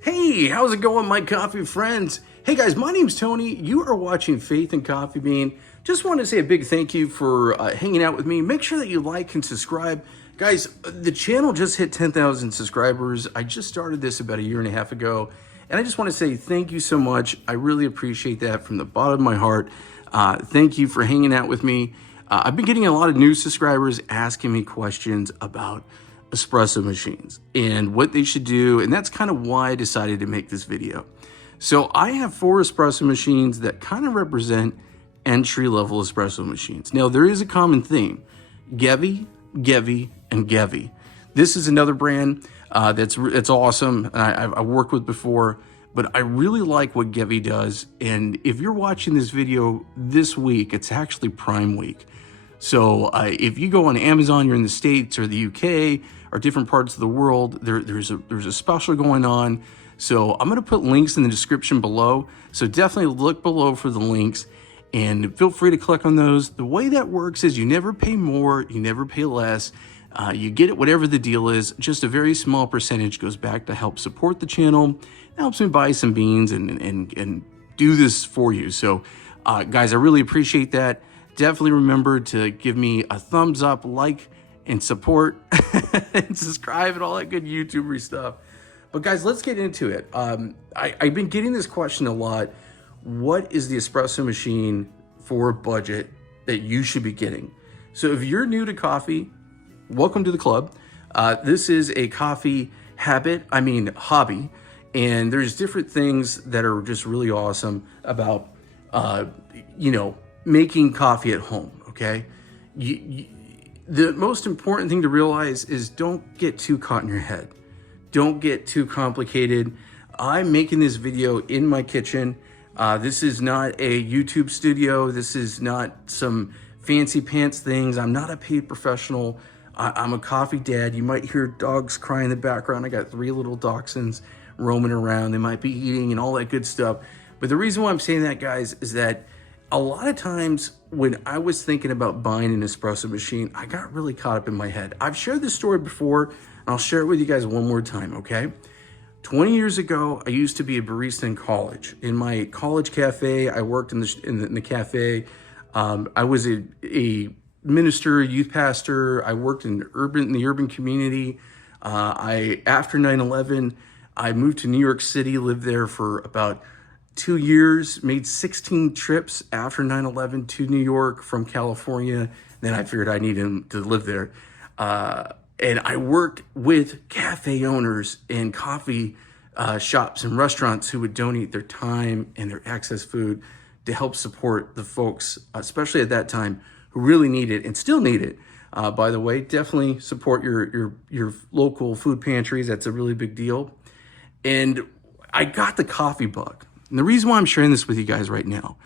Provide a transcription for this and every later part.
Hey, how's it going, my coffee friends? Hey guys, my name's Tony. You are watching Faith and Coffee Bean. Just want to say a big thank you for hanging out with me. Make sure that you like and subscribe. Guys, the channel just hit 10,000 subscribers. I just started this about a year and a half ago. And I just want to say thank you so much. I really appreciate that from the bottom of my heart. Thank you for hanging out with me. I've been getting a lot of new subscribers asking me questions about espresso machines and what they should do, and that's kind of why I decided to make this video. So I have 4 espresso machines that kind of represent entry-level espresso machines. Now there is a common theme: Gevi, Gevi, and Gevi. This is another brand that's awesome, and I've worked with before, but I really like what Gevi does. And if you're watching this video this week, it's actually Prime Week. So if you go on Amazon, you're in the States or the UK or different parts of the world, there's a special going on. So I'm going to put links in the description below. So definitely look below for the links and feel free to click on those. The way that works is you never pay more, you never pay less. You get it whatever the deal is. Just a very small percentage goes back to help support the channel. It helps me buy some beans and do this for you. So guys, I really appreciate that. Definitely remember to give me a thumbs up, like, and support, and subscribe, and all that good YouTuber stuff. But guys, let's get into it. I've been getting this question a lot. What is the espresso machine for a budget that you should be getting? So if you're new to coffee, welcome to the club. This is a coffee hobby. And there's different things that are just really awesome about, making coffee at home, okay? The most important thing to realize is don't get too caught in your head. Don't get too complicated. I'm making this video in my kitchen. This is not a YouTube studio. This is not some fancy pants things. I'm not a paid professional. I'm a coffee dad. You might hear dogs crying in the background. I got 3 little dachshunds roaming around. They might be eating and all that good stuff. But the reason why I'm saying that, guys, is that a lot of times when I was thinking about buying an espresso machine, I got really caught up in my head. I've shared this story before, and I'll share it with you guys one more time, okay? 20 years ago, I used to be a barista in college. In my college cafe, I worked in the cafe. I was a minister, youth pastor. I worked in the urban community. After 9/11, I moved to New York City, lived there for about 2 years, made 16 trips after 9/11 to New York from California. Then I figured I needed to live there. And I worked with cafe owners and coffee shops and restaurants who would donate their time and their excess food to help support the folks, especially at that time, who really need it and still need it. By the way, definitely support your local food pantries. That's a really big deal. And I got the coffee bug. And the reason why I'm sharing this with you guys right now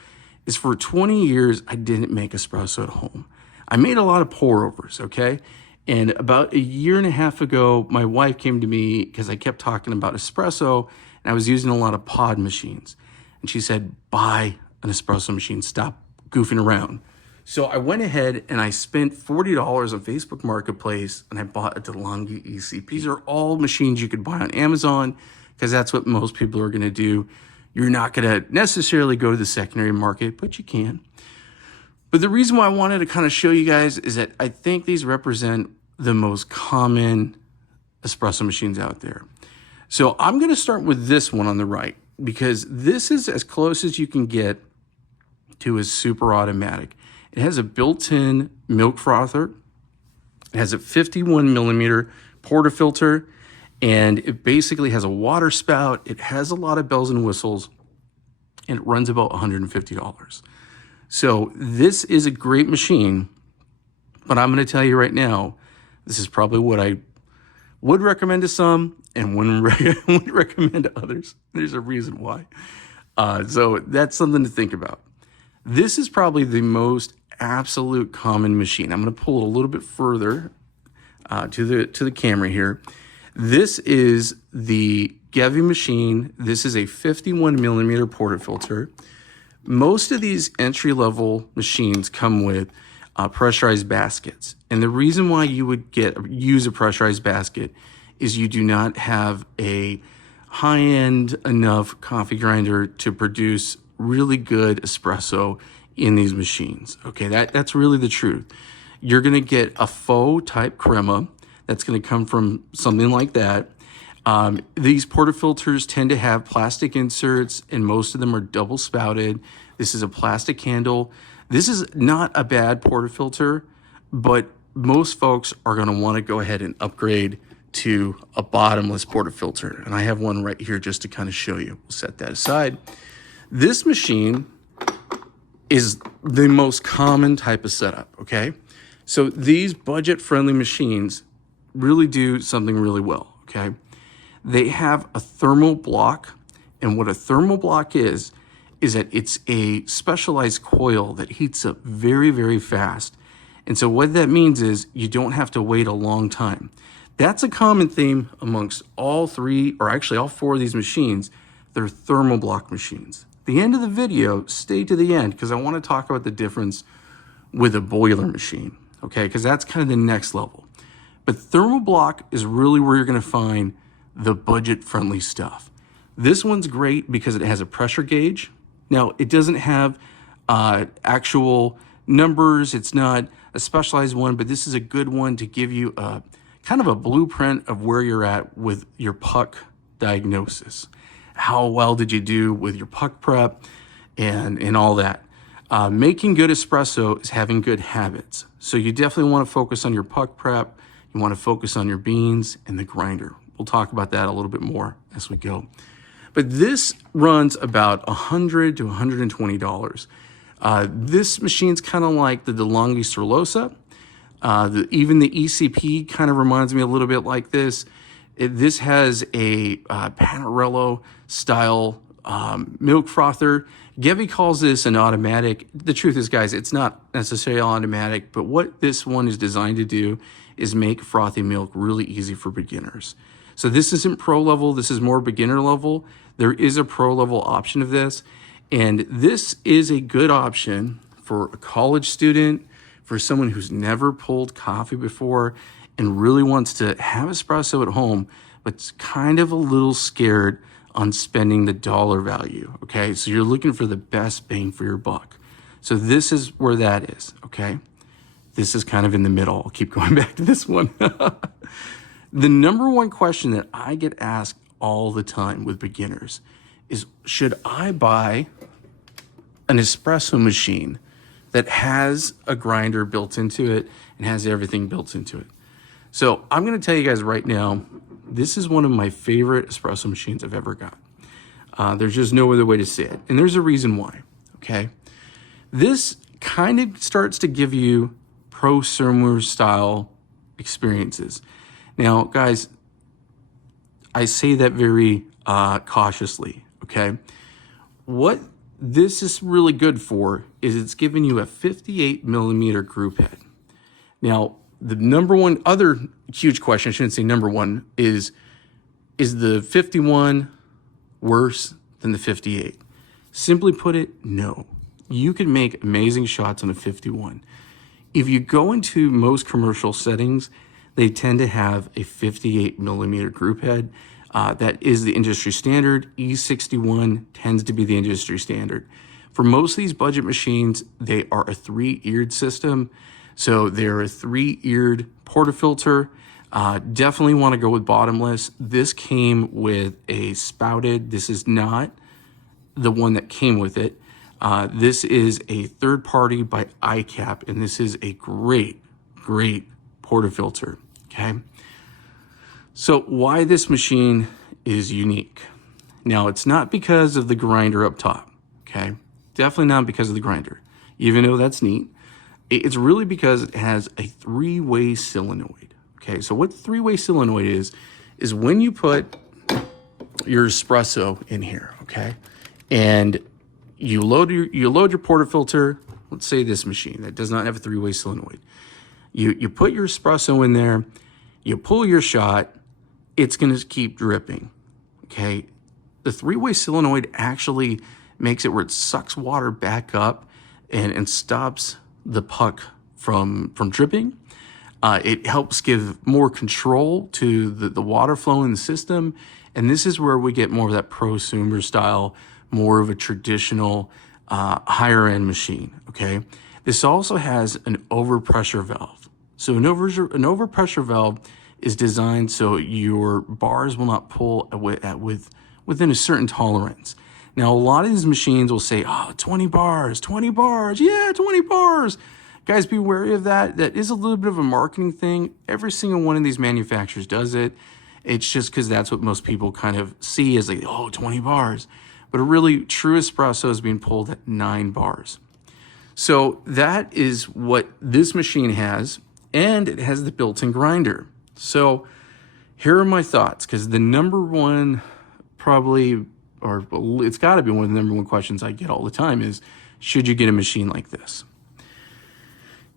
is for 20 years, I didn't make espresso at home. I made a lot of pour overs, okay? And about a year and a half ago, my wife came to me because I kept talking about espresso and I was using a lot of pod machines. And she said, buy an espresso machine, stop goofing around. So I went ahead and I spent $40 on Facebook Marketplace and I bought a DeLonghi ECP. These are all machines you could buy on Amazon because that's what most people are gonna do. You're not going to necessarily go to the secondary market, but you can. But the reason why I wanted to kind of show you guys is that I think these represent the most common espresso machines out there. So I'm going to start with this one on the right because this is as close as you can get to a super automatic. It has a built-in milk frother. It has a 51 millimeter portafilter. And it basically has a water spout. It has a lot of bells and whistles, and it runs about $150. So this is a great machine, but I'm going to tell you right now, this is probably what I would recommend to some and wouldn't recommend to others. There's a reason why. So that's something to think about. This is probably the most absolute common machine. I'm going to pull it a little bit further to the camera here. This is the Gevi machine. This is a 51 millimeter portafilter. Most of these entry-level machines come with pressurized baskets. And the reason why you would use a pressurized basket is you do not have a high-end enough coffee grinder to produce really good espresso in these machines. Okay, that's really the truth. You're gonna get a faux type crema that's gonna come from something like that. These portafilters tend to have plastic inserts, and most of them are double spouted. This is a plastic handle. This is not a bad portafilter, but most folks are going to want to go ahead and upgrade to a bottomless portafilter. And I have one right here just to kind of show you. We'll set that aside. This machine is the most common type of setup, okay? So these budget-friendly machines really do something really well, okay? They have a thermal block, and what a thermal block is that it's a specialized coil that heats up very, very fast. And so what that means is you don't have to wait a long time. That's a common theme amongst all three, or actually all four of these machines. They're thermal block machines. At the end of the video, stay to the end because I want to talk about the difference with a boiler machine, okay? Because that's kind of the next level. But thermal block is really where you're going to find the budget-friendly stuff. This one's great because it has a pressure gauge. Now, it doesn't have actual numbers. It's not a specialized one, but this is a good one to give you a kind of a blueprint of where you're at with your puck diagnosis. How well did you do with your puck prep and all that? Making good espresso is having good habits. So you definitely want to focus on your puck prep. You want to focus on your beans and the grinder. We'll talk about that a little bit more as we go. But this runs about $100 to $120. This machine's kind of like the DeLonghi Cerlosa. Even the ECP kind of reminds me a little bit like this. This has a Panarello style milk frother. Gevi calls this an automatic. The truth is, guys, it's not necessarily automatic, but what this one is designed to do is make frothy milk really easy for beginners. So this isn't pro level, this is more beginner level. There is a pro level option of this, and this is a good option for a college student, for someone who's never pulled coffee before and really wants to have espresso at home, but's kind of a little scared on spending the dollar value, okay? So you're looking for the best bang for your buck. So this is where that is, okay? This is kind of in the middle. I'll keep going back to this one. The number one question that I get asked all the time with beginners is, should I buy an espresso machine that has a grinder built into it and has everything built into it? So I'm going to tell you guys right now, this is one of my favorite espresso machines I've ever got. There's just no other way to say it. And there's a reason why, okay? This kind of starts to give you prosumer style experiences. Now, guys, I say that very cautiously, okay? What this is really good for is it's giving you a 58 millimeter group head. Now, the number one other huge question, I shouldn't say number one, is the 51 worse than the 58? Simply put it, no. You can make amazing shots on a 51. If you go into most commercial settings, they tend to have a 58 millimeter group head. That is the industry standard. E61 tends to be the industry standard. For most of these budget machines, they are a 3-eared system. So they're a 3-eared portafilter. Definitely want to go with bottomless. This came with a spouted. This is not the one that came with it. This is a third party by iCap, and this is a great, great portafilter, okay? So why this machine is unique. Now, it's not because of the grinder up top, okay? Definitely not because of the grinder, even though that's neat. It's really because it has a 3-way solenoid, okay? So what the 3-way solenoid is when you put your espresso in here, okay? And you load your portafilter, let's say this machine that does not have a 3-way solenoid. You put your espresso in there, you pull your shot, it's going to keep dripping, okay? The 3-way solenoid actually makes it where it sucks water back up and stops the puck from dripping. It helps give more control to the water flow in the system, And this is where we get more of that prosumer style, more of a traditional higher end machine, okay? This also has an overpressure valve. So an overpressure valve is designed so your bars will not pull within a certain tolerance. Now, a lot of these machines will say, oh, 20 bars, yeah, 20 bars. Guys, be wary of that. That is a little bit of a marketing thing. Every single one of these manufacturers does it. It's just because that's what most people kind of see as like, oh, 20 bars. But a really true espresso is being pulled at 9 bars. So that is what this machine has, and it has the built-in grinder. So here are my thoughts, because the number one probably, or it's got to be one of the number one questions I get all the time is, should you get a machine like this?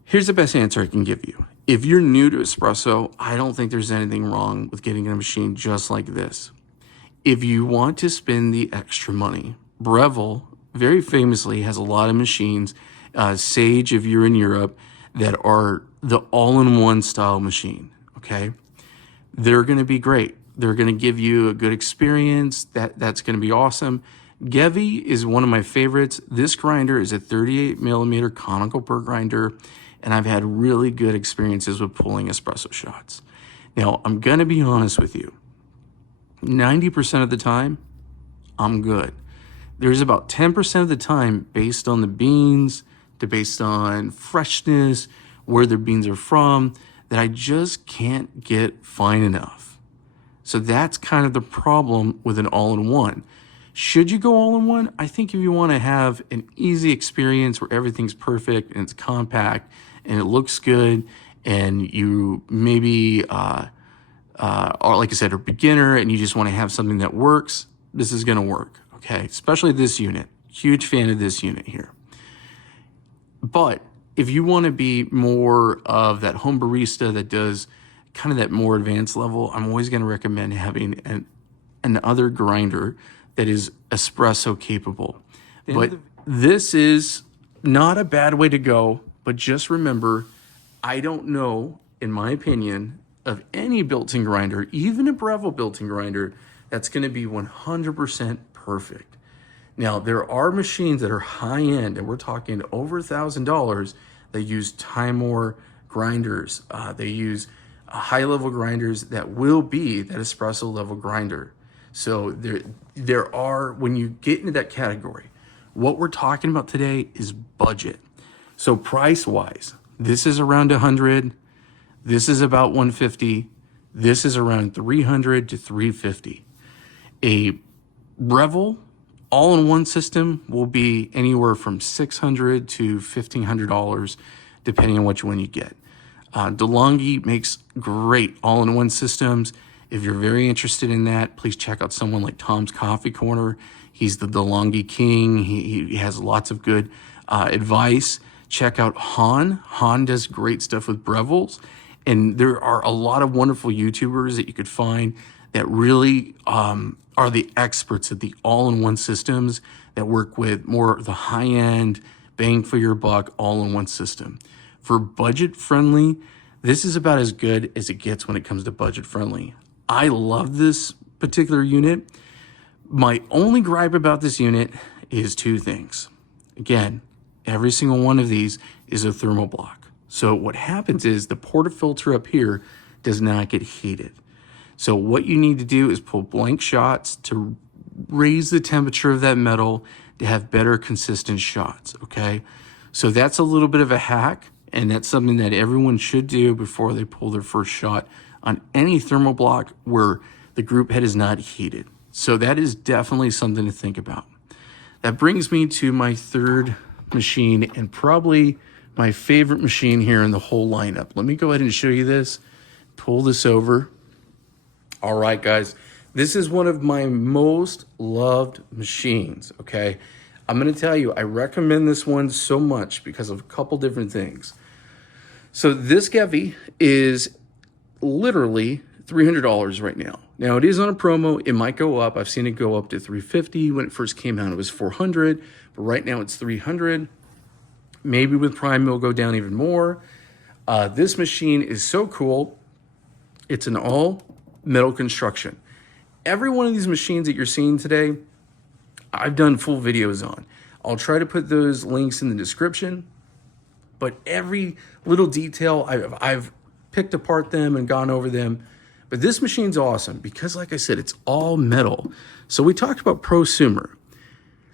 Here's the best answer I can give you. If you're new to espresso, I don't think there's anything wrong with getting a machine just like this. If you want to spend the extra money, Breville very famously has a lot of machines, Sage if you're in Europe, that are the all-in-one style machine, okay? They're gonna be great. They're gonna give you a good experience. That's gonna be awesome. Gevi is one of my favorites. This grinder is a 38 millimeter conical burr grinder, and I've had really good experiences with pulling espresso shots. Now, I'm gonna be honest with you. 90% of the time, I'm good. There's about 10% of the time, based on the beans, based on freshness, where their beans are from, that I just can't get fine enough. So that's kind of the problem with an all-in-one. Should you go all-in-one? I think if you want to have an easy experience where everything's perfect and it's compact and it looks good, and you maybe or like I said, a beginner, and you just want to have something that works, this is going to work, okay? Especially this unit. Huge fan of this unit here. But if you want to be more of that home barista that does kind of that more advanced level, I'm always going to recommend having an other grinder that is espresso capable. But this is not a bad way to go, but just remember, I don't know, in my opinion, of any built-in grinder, even a Breville built-in grinder, that's going to be 100% perfect. Now, there are machines that are high-end, and we're talking over $1,000, that use Timor grinders. They use high-level grinders that will be that espresso-level grinder. So there are, when you get into that category, what we're talking about today is budget. So price-wise, this is around $100. This is about $150. This is around $300 to $350. A Breville all-in-one system will be anywhere from $600 to $1,500, depending on which one you get. DeLonghi makes great all-in-one systems. If you're very interested in that, please check out someone like Tom's Coffee Corner. He's the DeLonghi king. He has lots of good advice. Check out Han. Han does great stuff with Breville's. And there are a lot of wonderful YouTubers that you could find that really are the experts at the all-in-one systems that work with more of the high-end, bang for your buck, all-in-one system. For budget-friendly, this is about as good as it gets when it comes to budget-friendly. I love this particular unit. My only gripe about this unit is two things. Again, every single one of these is a thermal block. So what happens is the portafilter up here does not get heated. So what you need to do is pull blank shots to raise the temperature of that metal to have better consistent shots, okay? So that's a little bit of a hack, and that's something that everyone should do before they pull their first shot on any thermal block where the group head is not heated. So that is definitely something to think about. That brings me to my third machine, and probably my favorite machine here in the whole lineup. Let me go ahead and show you this. Pull this over. All right, guys. This is one of my most loved machines, okay? I'm going to tell you, I recommend this one so much because of a couple different things. So this Gevi is literally $300 right now. Now, it is on a promo. It might go up. I've seen it go up to $350. When it first came out, it was $400, but right now it's $300. Maybe with Prime, it'll go down even more. This machine is so cool. It's an all metal construction. Every one of these machines that you're seeing today, I've done full videos on. I'll try to put those links in the description, but every little detail, I've picked apart them and gone over them. But this machine's awesome because, like I said, it's all metal. So we talked about prosumer.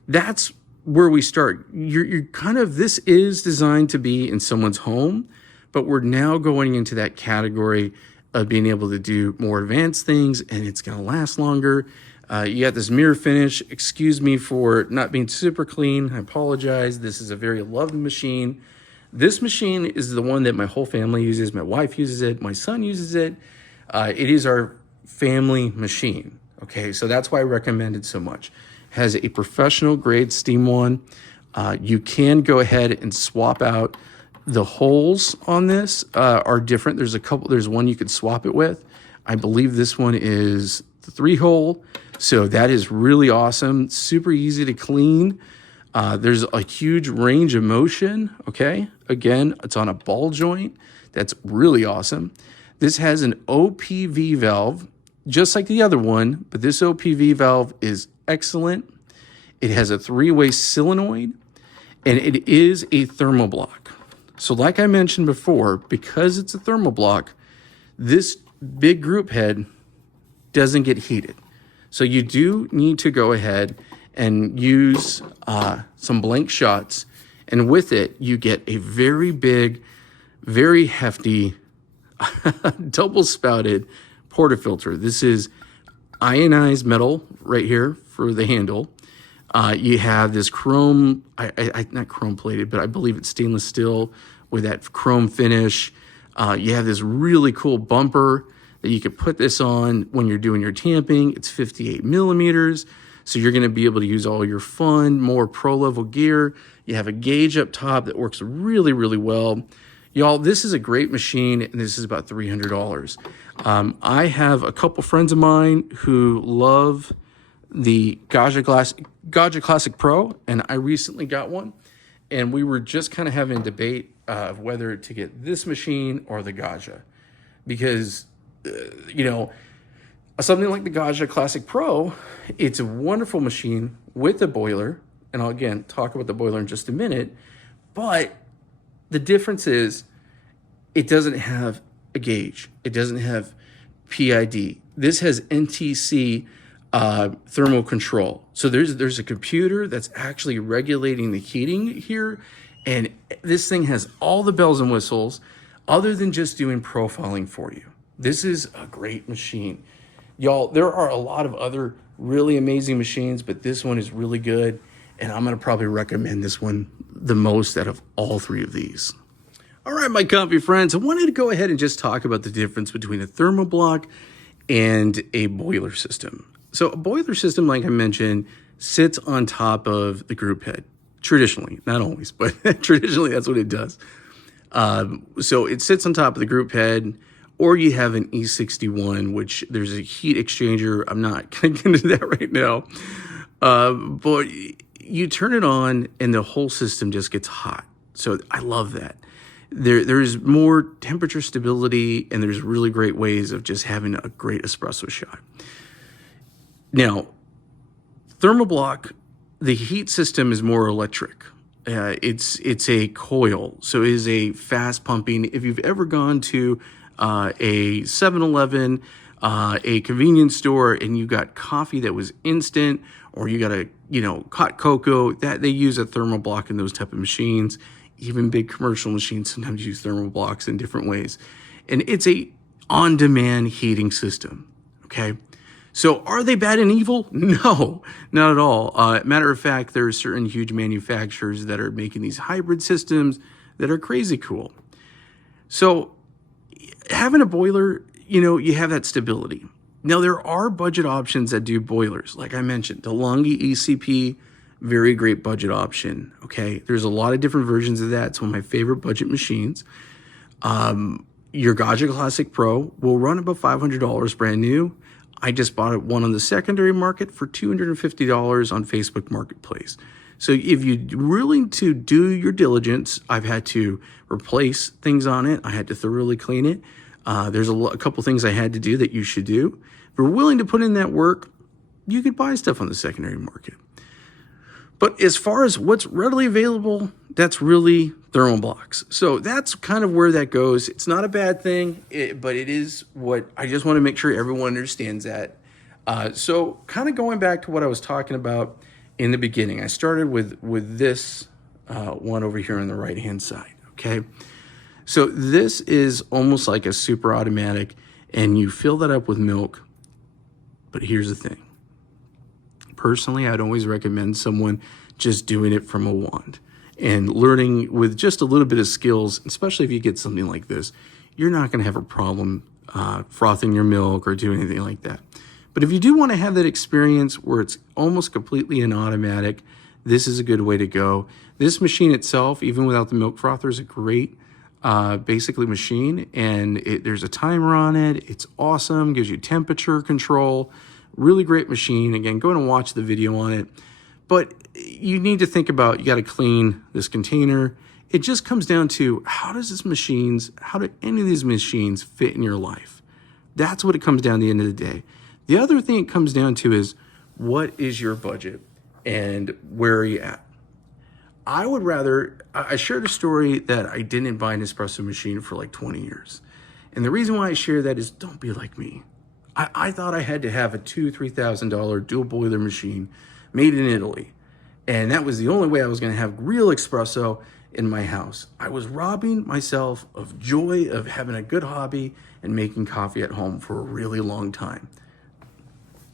That's where we start. You're kind of, this is designed to be in someone's home, but we're now going into that category of being able to do more advanced things, and it's going to last longer. You got this mirror finish. Excuse me for not being super clean. I apologize. This is a very loved machine. This machine is the one that my whole family uses. My wife uses it. My son uses it. It is our family machine. Okay, so that's why I recommend it so much. Has a professional grade steam one. You can go ahead and swap out the holes on this are different. There's one you could swap it with. I believe this one is the 3-hole. So that is really awesome. Super easy to clean. There's a huge range of motion. Okay. Again, it's on a ball joint. That's really awesome. This has an OPV valve, just like the other one, but this OPV valve is excellent. It has a 3-way solenoid, and it is a thermoblock. So like I mentioned before, because it's a thermoblock, this big group head doesn't get heated. So you do need to go ahead and use some blank shots, and with it, you get a very big, very hefty, double-spouted portafilter. This is ionized metal right here for the handle. You have this chrome, not chrome plated, but I believe it's stainless steel with that chrome finish. You have this really cool bumper that you could put this on when you're doing your tamping. It's 58 millimeters. So you're going to be able to use all your fun, more pro level gear. You have a gauge up top that works really, really well. Y'all, this is a great machine, and this is about $300. I have a couple friends of mine who love the Gaja Classic Pro, and I recently got one. And we were just kind of having a debate of whether to get this machine or the Gaja. Because, something like the Gaja Classic Pro, it's a wonderful machine with a boiler. And I'll, again, talk about the boiler in just a minute. But the difference is it doesn't have a gauge. It doesn't have PID. This has NTC thermal control. So there's a computer that's actually regulating the heating here. And this thing has all the bells and whistles other than just doing profiling for you. This is a great machine. Y'all, there are a lot of other really amazing machines, but this one is really good. And I'm going to probably recommend this one the most out of all 3 of these. All right, my comfy friends, I wanted to go ahead and just talk about the difference between a thermoblock and a boiler system. So a boiler system, like I mentioned, sits on top of the group head. Traditionally, not always, but traditionally that's what it does. So it sits on top of the group head, or you have an E61, which there's a heat exchanger. I'm not going to get into that right now. But you turn it on and the whole system just gets hot. So I love that. There's more temperature stability, and there's really great ways of just having a great espresso shot. Now, thermoblock, the heat system is more electric. It's a coil, so it is a fast pumping. If you've ever gone to a 7-Eleven, a convenience store, and you got coffee that was instant, or you got a hot cocoa, that they use a thermoblock in those type of machines. Even big commercial machines sometimes use thermoblocks in different ways, and it's a on-demand heating system. Okay. So are they bad and evil? No, not at all. Matter of fact, there are certain huge manufacturers that are making these hybrid systems that are crazy cool. So having a boiler, you have that stability. Now, there are budget options that do boilers. Like I mentioned, DeLonghi ECP, very great budget option. Okay, there's a lot of different versions of that. It's one of my favorite budget machines. Your Gaja Classic Pro will run about $500 brand new. I just bought one on the secondary market for $250 on Facebook Marketplace. So if you're willing to do your diligence, I've had to replace things on it. I had to thoroughly clean it. There's a couple things I had to do that you should do. If you're willing to put in that work, you could buy stuff on the secondary market. But as far as what's readily available, that's really thermoblocks. So that's kind of where that goes. It's not a bad thing, but it is what I just want to make sure everyone understands that. So kind of going back to what I was talking about in the beginning, I started with this one over here on the right-hand side, okay? So this is almost like a super automatic, and you fill that up with milk. But here's the thing. Personally, I'd always recommend someone just doing it from a wand and learning with just a little bit of skills, especially if you get something like this. You're not going to have a problem frothing your milk or doing anything like that. But if you do want to have that experience where it's almost completely an automatic, this is a good way to go. This machine itself, even without the milk frother, is a great basically machine, and there's a timer on it. It's awesome, gives you temperature control. Really great machine. Again, go and watch the video on it. But you need to think about, you got to clean this container. It just comes down to how do any of these machines fit in your life? That's what it comes down to the end of the day. The other thing it comes down to is, what is your budget and where are you at? I shared a story that I didn't buy an espresso machine for like 20 years. And the reason why I share that is, don't be like me. I thought I had to have a $2,000-$3,000 dual boiler machine made in Italy. And that was the only way I was going to have real espresso in my house. I was robbing myself of joy of having a good hobby and making coffee at home for a really long time.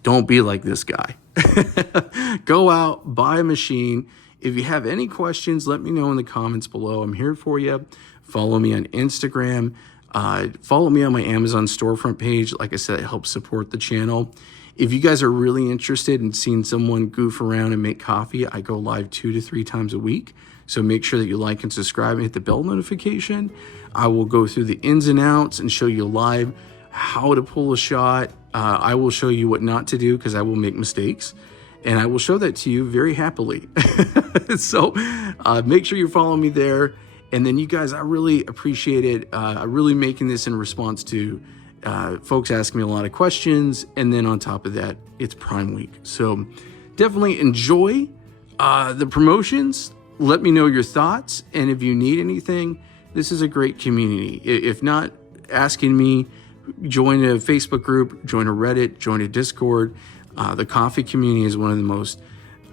Don't be like this guy. Go out, buy a machine. If you have any questions, let me know in the comments below. I'm here for you. Follow me on Instagram. Follow me on my Amazon storefront page. Like I said, it helps support the channel. If you guys are really interested in seeing someone goof around and make coffee, I go live 2 to 3 times a week. So make sure that you like and subscribe and hit the bell notification. I will go through the ins and outs and show you live how to pull a shot. I will show you what not to do because I will make mistakes. And I will show that to you very happily. So make sure you follow me there. And then you guys, I really appreciate it. I'm really making this in response to folks asking me a lot of questions. And then on top of that, it's Prime Week. So definitely enjoy the promotions. Let me know your thoughts. And if you need anything, this is a great community. If not asking me, join a Facebook group, join a Reddit, join a Discord. The coffee community is one of the most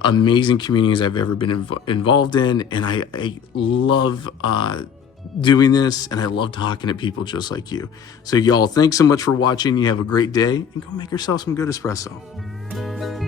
amazing communities I've ever been involved in. And I love doing this, and I love talking to people just like you. So y'all, thanks so much for watching. You have a great day, and go make yourself some good espresso.